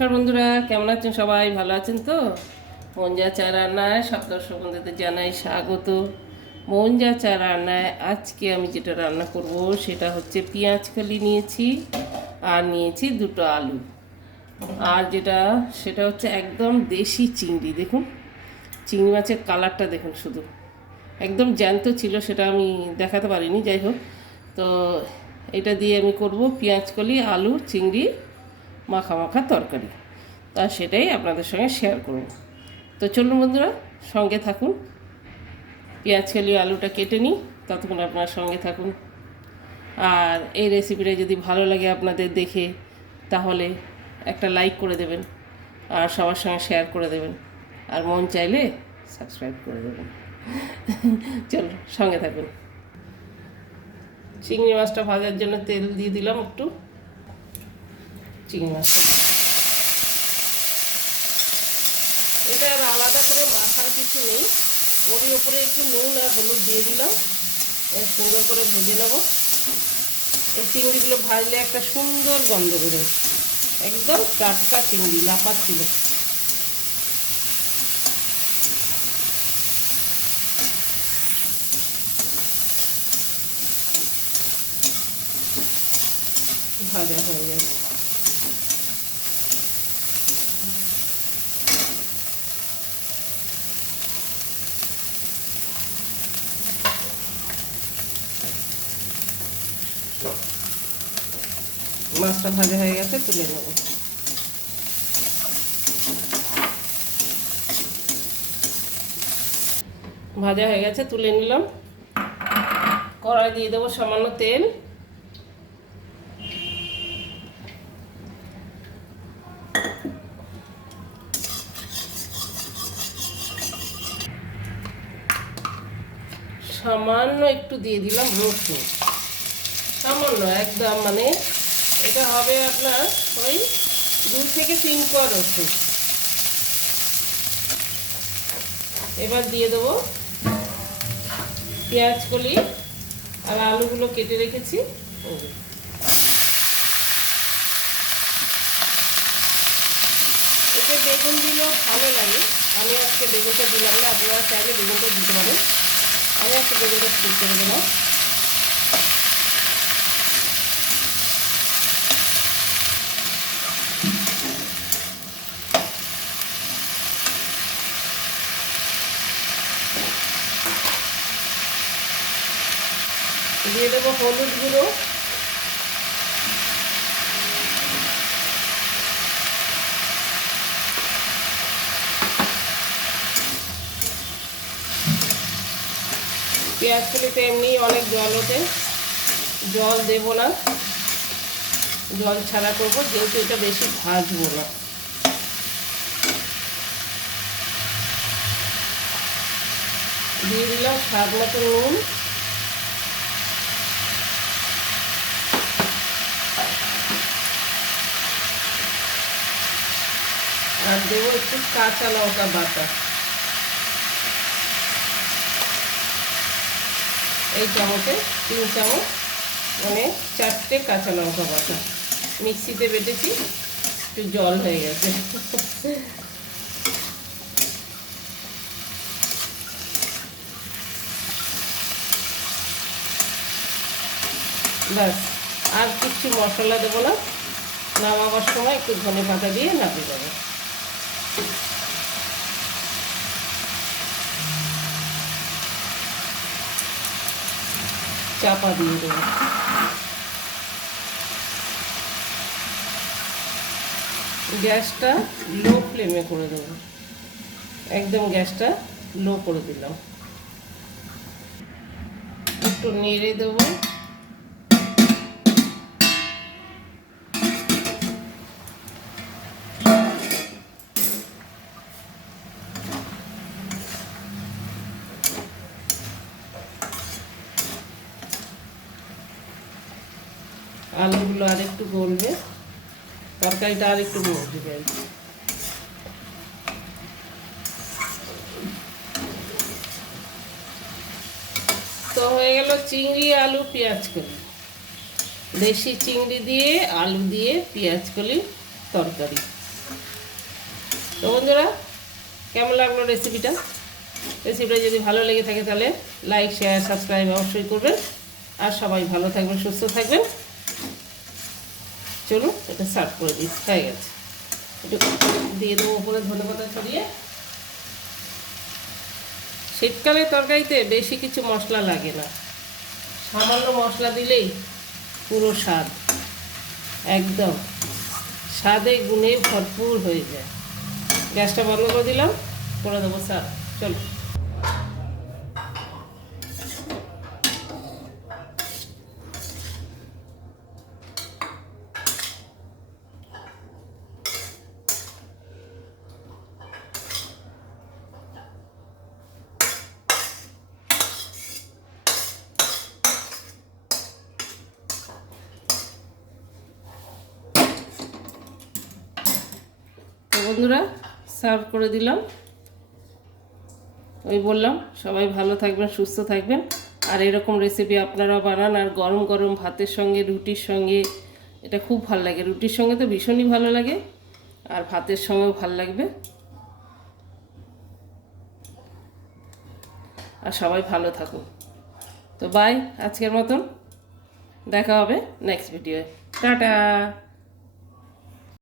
নমস্কার বন্ধুরা, কেমন আছেন? সবাই ভালো আছেন তো? মন যা চা রান্নায় সব দর্শক বন্ধুদের জানাই স্বাগত। মন যা চা রান্নায় আজকে আমি যেটা রান্না করব সেটা হচ্ছে পেঁয়াজ কলি নিয়েছি আর নিয়েছি দুটো আলু। আর সেটা হচ্ছে একদম দেশি চিংড়ি। দেখুন চিংড়ি মাছের কালারটা দেখুন, শুধু একদম জ্যান্ত ছিল, সেটা আমি দেখাতে পারিনি। যাই হোক, তো এটা দিয়ে আমি করব পেঁয়াজ কলি আলু চিংড়ি মাখা মাখা তরকারি। তা সেটাই আপনাদের সঙ্গে শেয়ার করব। তো চলুন বন্ধুরা, সঙ্গে থাকুন। পেঁয়াজ কলি আলুটা কেটে নিই, ততক্ষণ আপনার সঙ্গে থাকুন। আর এই রেসিপিটা যদি ভালো লাগে আপনাদের দেখে, তাহলে একটা লাইক করে দেবেন আর সবার সঙ্গে শেয়ার করে দেবেন, আর মন চাইলে সাবস্ক্রাইব করে দেবেন। চলুন সঙ্গে থাকুন। চিংড়ি মাছটা ভাজার জন্য তেল দিয়ে দিলাম একটু। চিংড়ি মাছটা এটা আর আলাদা করে মাখার কিছু নেই, ওরই ওপরে একটু নুন আর হলুদ দিয়ে দিলাম, সুন্দর করে ভেজে নেব। এই চিংড়িগুলো ভাজলে একটা সুন্দর গন্ধ বেরোয়, একদম টাটকা চিংড়ি, লাফাচ্ছিল। ভাজা হয়ে গেছে। মাছটা ভাজা হয়ে গেছে, তুলে নেব। ভাজা হয়ে গেছে, তুলে নিলাম। কড়াই দিয়ে দেবো সামান্য তেল। সামান্য একটু দিয়ে দিলাম রসুন, সামান্য একদম, মানে এটা হবে আপনার ওই 2 থেকে 3 কোয়া রসুন। এবার দিয়ে দেবো পেঁয়াজ কলি আর আলুগুলো কেটে রেখেছি। এতে বেগুন দিলেও ভালো লাগে, আমি আজকে বেগুনটা দিলাম না, আপনারা চাইলে বেগুনটা দিতে পারেন। আমি আজকে বেগুনটা স্কিপ করে দিলাম। দিয়ে দেবো হলুদ গুঁড়ো, পেঁয়াজ কলিতে এমনি অনেক জল ওঠে, জল দেব না, জল ছাড়া করবো, যেহেতু এটা বেশি ভাজবো না। দিয়ে দিলাম স্বাদ মতো নুন, আর দেবো একটু কাঁচা লঙ্কা বাটা। এই চামচে 3 চামচ, মানে 4টে কাঁচা লঙ্কা বাটা। মিক্সিতে বেটেছি, একটু জল হয়ে গেছে। ব্যাস, আর কিছু মশলা দেবো না। নামাবার সময় একটু ধনে পাতা দিয়ে নামিয়ে দেবো। চাপা দিয়ে দেবো। গ্যাসটা লো ফ্লেমে করে দেবো, একদম গ্যাসটা লো করে দিলাম। একটু নেড়ে দেবো। আলুগুলো আর একটু গলবে, তরকারিটা আর একটু মজবে। তো হয়ে গেল চিংড়ি আলু পেঁয়াজ কলি, দেশি চিংড়ি দিয়ে আলু দিয়ে পেঁয়াজ কলি তরকারি। তো বন্ধুরা, কেমন লাগলো রেসিপিটা? রেসিপিটা যদি ভালো লেগে থাকে তাহলে লাইক, শেয়ার, সাবস্ক্রাইব অবশ্যই করবেন। আর সবাই ভালো থাকবেন, সুস্থ থাকবেন। চলুন এটা সার্ভ করে দিই, হয়ে গেছে। একটু দিয়ে দেবো উপরে ধনেপাতা ছড়িয়ে। শীতকালে তরকারিতে বেশি কিছু মশলা লাগে না, সামান্য মশলা দিলেই পুরো স্বাদ, একদম স্বাদে গুণে ভরপুর হয়ে যায়। গ্যাসটা বন্ধ করে দিলাম, করে দেবো সার্ভ। চলো। তো বন্ধুরা, সার্ভ করে দিলাম। ওই বললাম সবাই ভালো থাকবেন, সুস্থ থাকবেন। আর এরকম রেসিপি আপনারাও বানান। আর গরম গরম ভাতের সঙ্গে, রুটির সঙ্গে এটা খুব ভালো লাগে। রুটির সঙ্গে তো ভীষণই ভালো লাগে, আর ভাতের সঙ্গেও ভালো লাগবে। আর সবাই ভালো থাকুন। তো বাই, আজকের মতন দেখা হবে নেক্সট ভিডিওয়ে। টাটা।